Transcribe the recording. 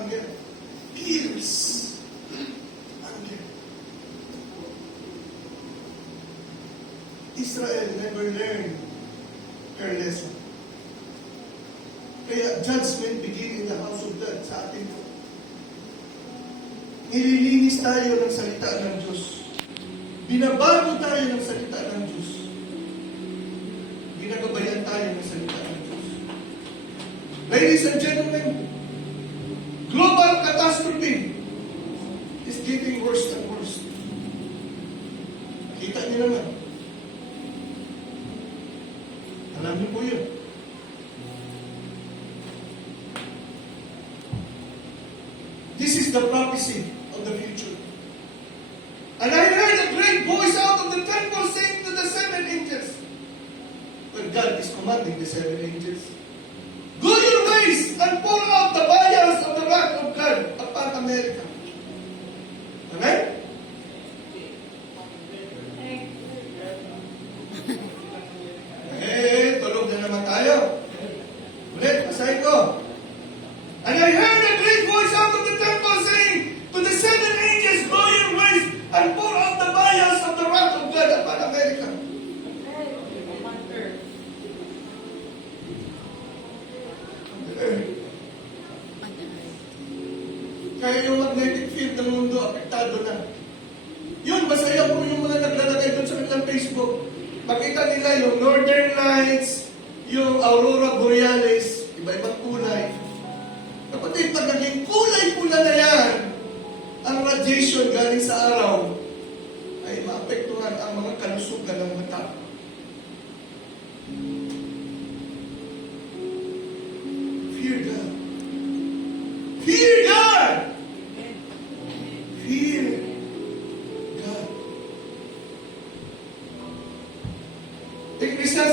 anger. Years. Anger. Israel never learned her lesson. Kaya judgment begin in the house of God sa atin po. Nililinis tayo ng salita ng Diyos. Binabago tayo ng salita ng Diyos. Ginagabayan tayo ng salita ng Diyos. Ladies and gentlemen, global catastrophe is getting worse and worse. Kita niyo naman. Alam niyo po yun. This is the prophecy of the future. And I heard a great voice out of the temple saying to the seven angels, when God is commanding the seven angels, go your ways and pour out the vials of the wrath of God upon America. Amen? Tulog na naman tayo. Ulit, basahin ko. And I heard a great voice out of the temple saying to the seven angels, go your ways and pour out the vials of the wrath of God upon America. Kaya yung magnetic field ng mundo, apektado na. Yun, masaya po yung mga naglalagay doon sa kanilang Facebook. Makita nila yung Northern Lights, yung Aurora Borealis, iba-ibang kulay. Kapatid, pag naging kulay-pula na yan, ang radiation galing sa araw, ay maapektuhan ang mga kalusugan ng mata. Fear God. Fear God! Fear God. Ecclesiastes